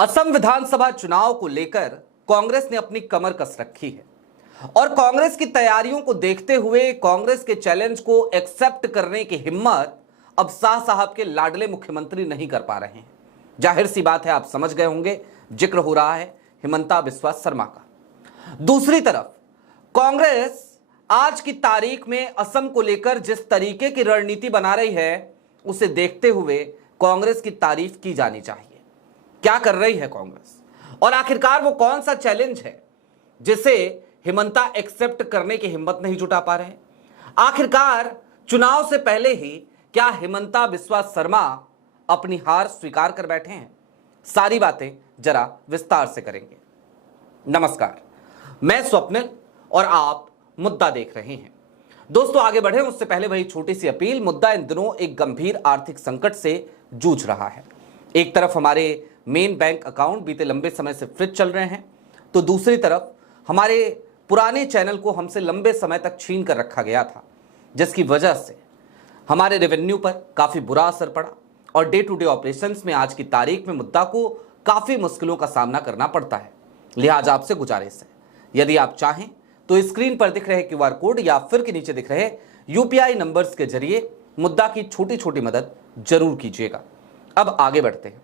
असम विधानसभा चुनाव को लेकर कांग्रेस ने अपनी कमर कस रखी है और कांग्रेस की तैयारियों को देखते हुए कांग्रेस के चैलेंज को एक्सेप्ट करने की हिम्मत अब शाह साहब के लाडले मुख्यमंत्री नहीं कर पा रहे हैं। जाहिर सी बात है, आप समझ गए होंगे, जिक्र हो रहा है हिमंता बिस्वा शर्मा का। दूसरी तरफ कांग्रेस आज की तारीख में असम को लेकर जिस तरीके की रणनीति बना रही है, उसे देखते हुए कांग्रेस की तारीफ की जानी चाहिए। क्या कर रही है कांग्रेस और आखिरकार वो कौन सा चैलेंज है जिसे हिमंता एक्सेप्ट करने की हिम्मत नहीं जुटा पा रहे? आखिरकार चुनाव से पहले ही क्या हिमंता बिस्वा शर्मा अपनी हार स्वीकार कर बैठे हैं? सारी बातें जरा विस्तार से करेंगे। नमस्कार, मैं स्वप्निल और आप मुद्दा देख रहे हैं। दोस्तों, आगे बढ़े उससे पहले वही छोटी सी अपील। मुद्दा इन दिनों एक गंभीर आर्थिक संकट से जूझ रहा है। एक तरफ हमारे मेन बैंक अकाउंट बीते लंबे समय से फ्रीज चल रहे हैं, तो दूसरी तरफ हमारे पुराने चैनल को हमसे लंबे समय तक छीन कर रखा गया था, जिसकी वजह से हमारे रेवेन्यू पर काफ़ी बुरा असर पड़ा और डे टू डे ऑपरेशंस में आज की तारीख में मुद्दा को काफ़ी मुश्किलों का सामना करना पड़ता है। लिहाजा आपसे गुजारिश है, यदि आप चाहें तो स्क्रीन पर दिख रहे क्यूआर कोड या फिर के नीचे दिख रहे यूपीआई नंबर्स के जरिए मुद्दा की छोटी छोटी मदद जरूर कीजिएगा। अब आगे बढ़ते हैं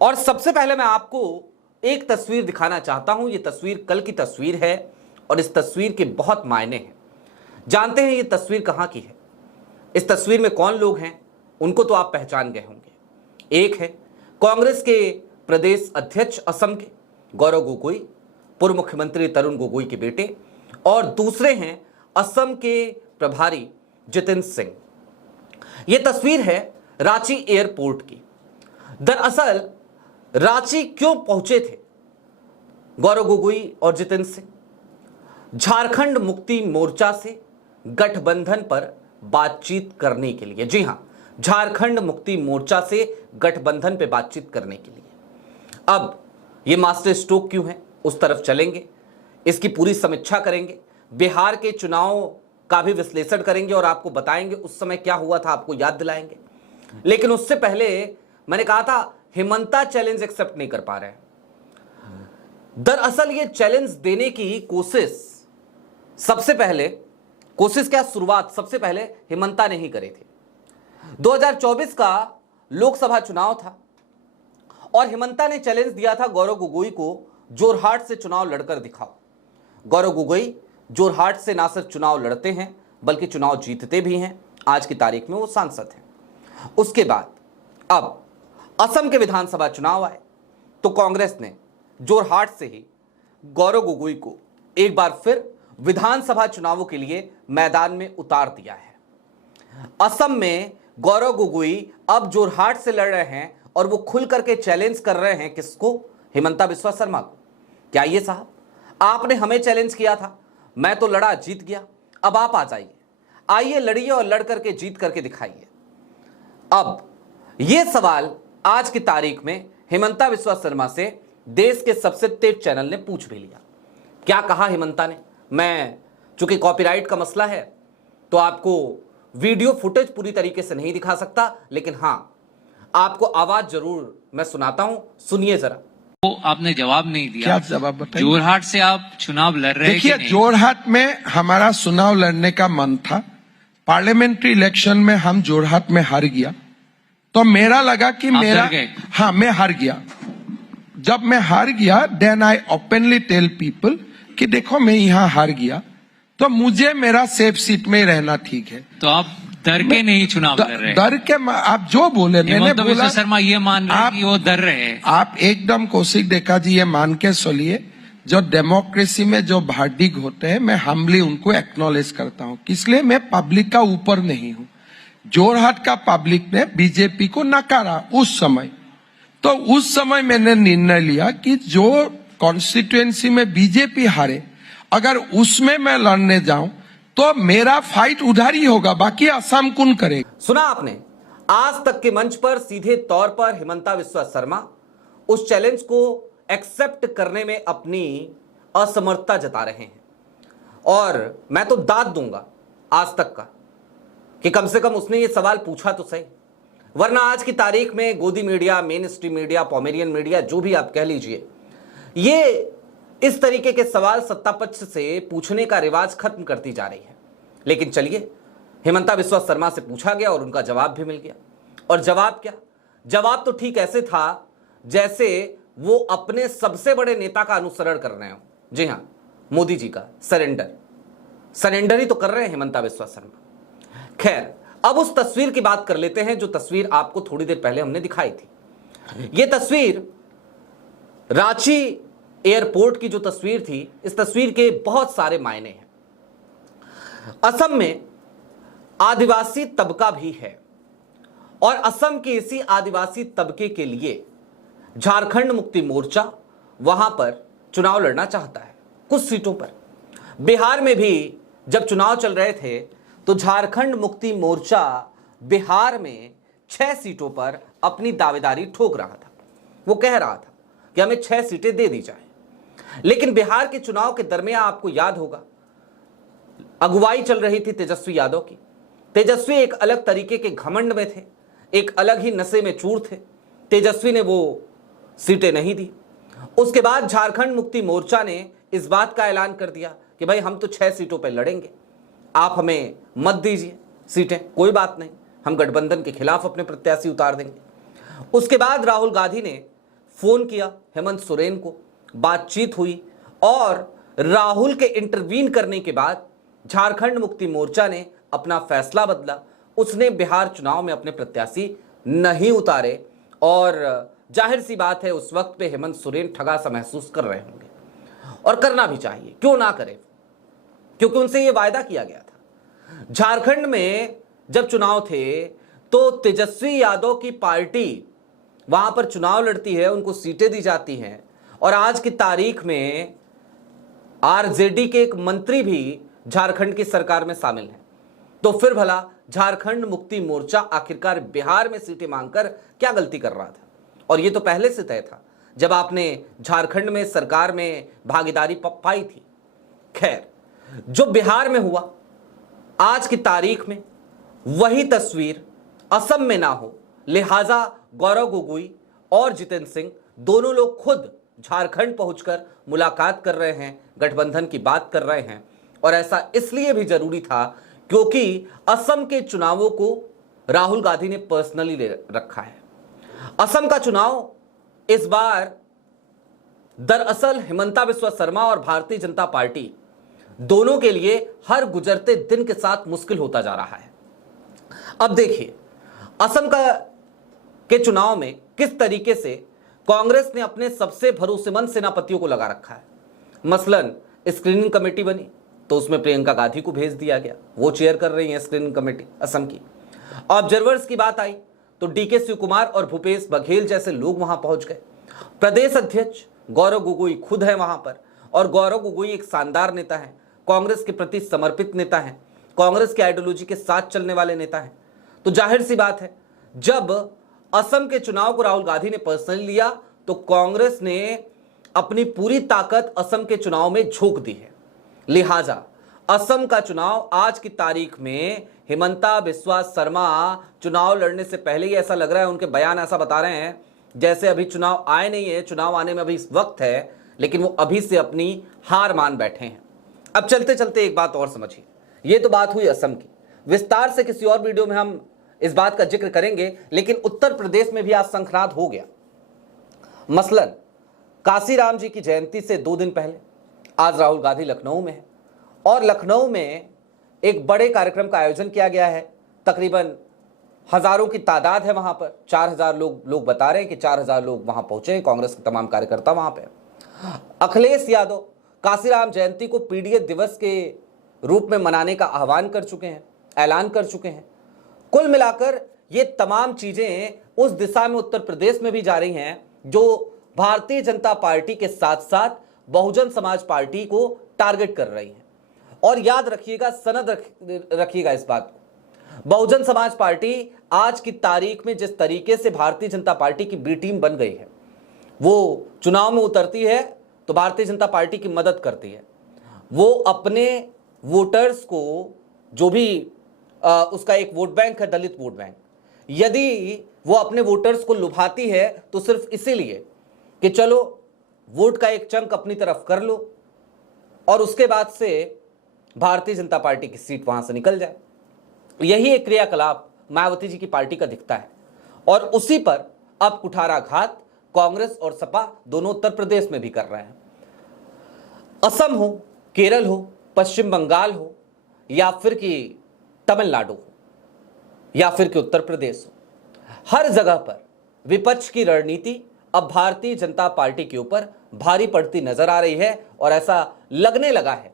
और सबसे पहले मैं आपको एक तस्वीर दिखाना चाहता हूं। यह तस्वीर कल की तस्वीर है और इस तस्वीर के बहुत मायने हैं। जानते हैं ये तस्वीर कहां की है? इस तस्वीर में कौन लोग हैं उनको तो आप पहचान गए होंगे। एक है कांग्रेस के प्रदेश अध्यक्ष असम के गौरव गोगोई, पूर्व मुख्यमंत्री तरुण गोगोई के बेटे, और दूसरे हैं असम के प्रभारी जितेंद्र सिंह। यह तस्वीर है रांची एयरपोर्ट की। दरअसल रांची क्यों पहुंचे थे गौरव गोगोई और जितेंद्र सिंह? झारखंड मुक्ति मोर्चा से गठबंधन पर बातचीत करने के लिए। जी हां, झारखंड मुक्ति मोर्चा से गठबंधन पे बातचीत करने के लिए। अब ये मास्टर स्ट्रोक क्यों है, उस तरफ चलेंगे, इसकी पूरी समीक्षा करेंगे, बिहार के चुनाव का भी विश्लेषण करेंगे और आपको बताएंगे उस समय क्या हुआ था, आपको याद दिलाएंगे। लेकिन उससे पहले मैंने कहा था हिमंता चैलेंज एक्सेप्ट नहीं कर पा रहे हैं। दरअसल ये चैलेंज देने की कोशिश सबसे पहले हिमंता ने ही करी थी। 2024 का लोकसभा चुनाव था और हिमंता ने चैलेंज दिया था गौरव गोगोई को, जोरहाट से चुनाव लड़कर दिखाओ। गौरव गोगोई जोरहाट से ना सिर्फ चुनाव लड़ते हैं बल्कि चुनाव जीतते भी हैं। आज की तारीख में वो सांसद हैं। उसके बाद अब असम के विधानसभा चुनाव आए तो कांग्रेस ने जोरहाट से ही गौरव गोगोई को एक बार फिर विधानसभा चुनावों के लिए मैदान में उतार दिया है। असम में गौरव गोगोई अब जोरहाट से लड़ रहे हैं और वो खुल करके चैलेंज कर रहे हैं किसको? हिमंता बिस्वा शर्मा को। क्या ये साहब, आपने हमें चैलेंज किया था, मैं तो लड़ा जीत गया, अब आप आ जाइए, आइए लड़िए और लड़ करके जीत करके दिखाइए। अब ये सवाल आज की तारीख में हिमंता बिस्वा शर्मा से देश के सबसे तेज चैनल ने पूछ भी लिया। क्या कहा हिमंता ने? मैं चूंकि कॉपीराइट का मसला है तो आपको वीडियो फुटेज पूरी तरीके से नहीं दिखा सकता, लेकिन हां, आपको आवाज जरूर मैं सुनाता हूं, सुनिए जरा। तो आपने जवाब नहीं दिया। क्या जवाब बताइए? जोरहाट से आप चुनाव लड़ रहे हैं? देखिए, जोरहाट में हमारा चुनाव लड़ने का मन था। पार्लियामेंट्री इलेक्शन में हम जोरहाट में हार गया, तो मेरा लगा कि मैं हार गया। जब मैं हार गया, then I openly tell people कि देखो मैं यहाँ हार गया, तो मुझे मेरा सेफ सीट में रहना ठीक है। तो आप डर के नहीं चुनाव लड़ रहे हैं? डर के आप जो बोले, मैंने बोला शर्मा ये मान रहे हैं कि वो डर रहे हैं। आप एकदम कौशिक देखा जी ये मान के चलिए, जो डेमोक्रेसी में जो भार्डिक होते हैं मैं हम्बली उनको एक्नॉलेज करता हूँ, इसलिए मैं पब्लिक का ऊपर नहीं हूँ। जोरहाट का पब्लिक ने बीजेपी को नकारा उस समय, तो उस समय मैंने निर्णय लिया कि जो कॉन्स्टिट्यूएंसी में बीजेपी हारे, अगर उसमें मैं लड़ने जाऊं तो मेरा फाइट उधार ही होगा, बाकी असम कौन करेगा। सुना आपने, आज तक के मंच पर सीधे तौर पर हिमंता बिस्वा शर्मा उस चैलेंज को एक्सेप्ट करने में अपनी असमर्थता जता रहे हैं। और मैं तो दाद दूंगा आज तक का कि कम से कम उसने ये सवाल पूछा तो सही। वरना आज की तारीख में गोदी media, main stream media, Pomeranian media, जो भी आप कह लीजिए, ये इस तरीके के सवाल सत्ता पक्ष से पूछने का रिवाज खत्म करती जा रही है। लेकिन चलिए, हेमंता बिस्वा शर्मा से पूछा गया और उनका जवाब भी मिल गया। और जवाब क्या? जवाब तो ठीक ऐसे था जैसे वो अपने सबसे बड़े नेता का अनुसरण कर रहे हो। जी हां, मोदी जी का सरेंडर ही तो कर रहे हैं हेमंता बिस्वा शर्मा। खैर, अब उस तस्वीर की बात कर लेते हैं जो तस्वीर आपको थोड़ी देर पहले हमने दिखाई थी। यह तस्वीर रांची एयरपोर्ट की जो तस्वीर थी, इस तस्वीर के बहुत सारे मायने हैं। असम में आदिवासी तबका भी है और असम के इसी आदिवासी तबके के लिए झारखंड मुक्ति मोर्चा वहां पर चुनाव लड़ना चाहता है कुछ सीटों पर। बिहार में भी जब चुनाव चल रहे थे तो झारखंड मुक्ति मोर्चा बिहार में 6 सीटों पर अपनी दावेदारी ठोक रहा था। वो कह रहा था कि हमें 6 सीटें दे दी जाए। लेकिन बिहार के चुनाव के दरमियान आपको याद होगा, अगुवाई चल रही थी तेजस्वी यादव की। तेजस्वी एक अलग तरीके के घमंड में थे, एक अलग ही नशे में चूर थे। तेजस्वी ने वो सीटें नहीं दी। उसके बाद झारखंड मुक्ति मोर्चा ने इस बात का ऐलान कर दिया कि भाई हम तो 6 सीटों पर लड़ेंगे, आप हमें मत दीजिए सीटें, कोई बात नहीं, हम गठबंधन के खिलाफ अपने प्रत्याशी उतार देंगे। उसके बाद राहुल गांधी ने फोन किया हेमंत सोरेन को, बातचीत हुई और राहुल के इंटरवीन करने के बाद झारखंड मुक्ति मोर्चा ने अपना फैसला बदला। उसने बिहार चुनाव में अपने प्रत्याशी नहीं उतारे और जाहिर सी बात है उस वक्त पे हेमंत सोरेन ठगा सा महसूस कर रहे होंगे और करना भी चाहिए, क्यों ना करे, क्योंकि उनसे यह वायदा किया गया था। झारखंड में जब चुनाव थे तो तेजस्वी यादव की पार्टी वहां पर चुनाव लड़ती है, उनको सीटें दी जाती हैं और आज की तारीख में आरजेडी के एक मंत्री भी झारखंड की सरकार में शामिल हैं। तो फिर भला झारखंड मुक्ति मोर्चा आखिरकार बिहार में सीटें मांगकर क्या गलती कर रहा था? और यह तो पहले से तय था जब आपने झारखंड में सरकार में भागीदारी पाई थी। खैर, जो बिहार में हुआ आज की तारीख में वही तस्वीर असम में ना हो, लिहाजा गौरव गोगोई और जितेंद्र सिंह दोनों लोग खुद झारखंड पहुंचकर मुलाकात कर रहे हैं, गठबंधन की बात कर रहे हैं। और ऐसा इसलिए भी जरूरी था क्योंकि असम के चुनावों को राहुल गांधी ने पर्सनली ले रखा है। असम का चुनाव इस बार दरअसल हेमंता बिस्वा शर्मा और भारतीय जनता पार्टी दोनों के लिए हर गुजरते दिन के साथ मुश्किल होता जा रहा है। अब देखिए, असम के चुनाव में किस तरीके से कांग्रेस ने अपने सबसे भरोसेमंद सेनापतियों को लगा रखा है। मसलन स्क्रीनिंग कमेटी बनी तो उसमें प्रियंका गांधी को भेज दिया गया, वो चेयर कर रही है स्क्रीनिंग कमेटी असम की। ऑब्जर्वर्स की बात आई तो डीके शिव कुमार और भूपेश बघेल जैसे लोग वहां पहुंच गए। प्रदेश अध्यक्ष गौरव गोगोई खुद है वहां पर और गौरव गोगोई एक शानदार नेता है, कांग्रेस के प्रति समर्पित नेता है, कांग्रेस की आइडियोलॉजी के साथ चलने वाले नेता है। तो जाहिर सी बात है जब असम के चुनाव को राहुल गांधी ने पर्सनली लिया तो कांग्रेस ने अपनी पूरी ताकत असम के चुनाव में झोंक दी है। लिहाजा असम का चुनाव आज की तारीख में हेमंता बिस्वा शर्मा चुनाव लड़ने से पहले ही ऐसा लग रहा है, उनके बयान ऐसा बता रहे हैं जैसे अभी चुनाव आए नहीं है, चुनाव आने में अभी वक्त है, लेकिन वो अभी से अपनी हार मान बैठे हैं। अब चलते चलते एक बात और समझिए, ये तो बात हुई असम की, विस्तार से किसी और वीडियो में हम इस बात का जिक्र करेंगे। लेकिन उत्तर प्रदेश में भी आज शंखनाद हो गया। मसलन काशीराम जी की जयंती से 2 दिन पहले आज राहुल गांधी लखनऊ में है और लखनऊ में एक बड़े कार्यक्रम का आयोजन किया गया है। तकरीबन हजारों की तादाद है वहां पर, 4000 लोग बता रहे हैं कि 4000 लोग वहां पहुंचे हैं, कांग्रेस के तमाम कार्यकर्ता वहां पे। अखिलेश यादव काशीराम जयंती को पीडीए दिवस के रूप में मनाने का आह्वान कर चुके हैं, ऐलान कर चुके हैं। कुल मिलाकर ये तमाम चीजें उस दिशा में उत्तर प्रदेश में भी जा रही हैं जो भारतीय जनता पार्टी के साथ साथ बहुजन समाज पार्टी को टारगेट कर रही हैं। और याद रखिएगा, सनद रखिएगा इस बात को, बहुजन समाज पार्टी आज की तारीख में जिस तरीके से भारतीय जनता पार्टी की बी टीम बन गई है, वो चुनाव में उतरती है तो भारतीय जनता पार्टी की मदद करती है। वो अपने वोटर्स को, जो भी उसका एक वोट बैंक है, दलित वोट बैंक, यदि वो अपने वोटर्स को लुभाती है तो सिर्फ इसीलिए कि चलो वोट का एक चंक अपनी तरफ कर लो और उसके बाद से भारतीय जनता पार्टी की सीट वहां से निकल जाए। यही एक क्रियाकलाप मायावती जी की पार्टी का दिखता है और उसी पर अब कुठाराघात कांग्रेस और सपा दोनों उत्तर प्रदेश में भी कर रहे हैं। असम हो, केरल हो, पश्चिम बंगाल हो या फिर कि तमिलनाडु हो या फिर कि उत्तर प्रदेश हो, हर जगह पर विपक्ष की रणनीति अब भारतीय जनता पार्टी के ऊपर भारी पड़ती नजर आ रही है और ऐसा लगने लगा है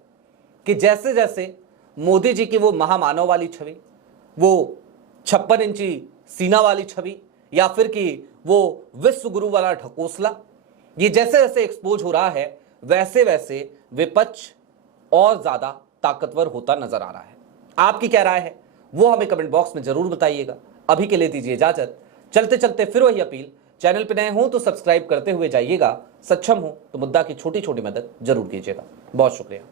कि जैसे जैसे मोदी जी की वो महामानव वाली छवि, वो 56 इंची सीना वाली छवि या फिर कि वो विश्व गुरु वाला ढकोसला, ये जैसे जैसे एक्सपोज हो रहा है वैसे वैसे विपक्ष और ज्यादा ताकतवर होता नजर आ रहा है। आपकी क्या राय है वो हमें कमेंट बॉक्स में जरूर बताइएगा। अभी के लिए दीजिए इजाजत। चलते चलते फिर वही अपील, चैनल पे नए हो तो सब्सक्राइब करते हुए जाइएगा, सक्षम हो तो मुद्दा की छोटी छोटी मदद जरूर कीजिएगा। बहुत शुक्रिया।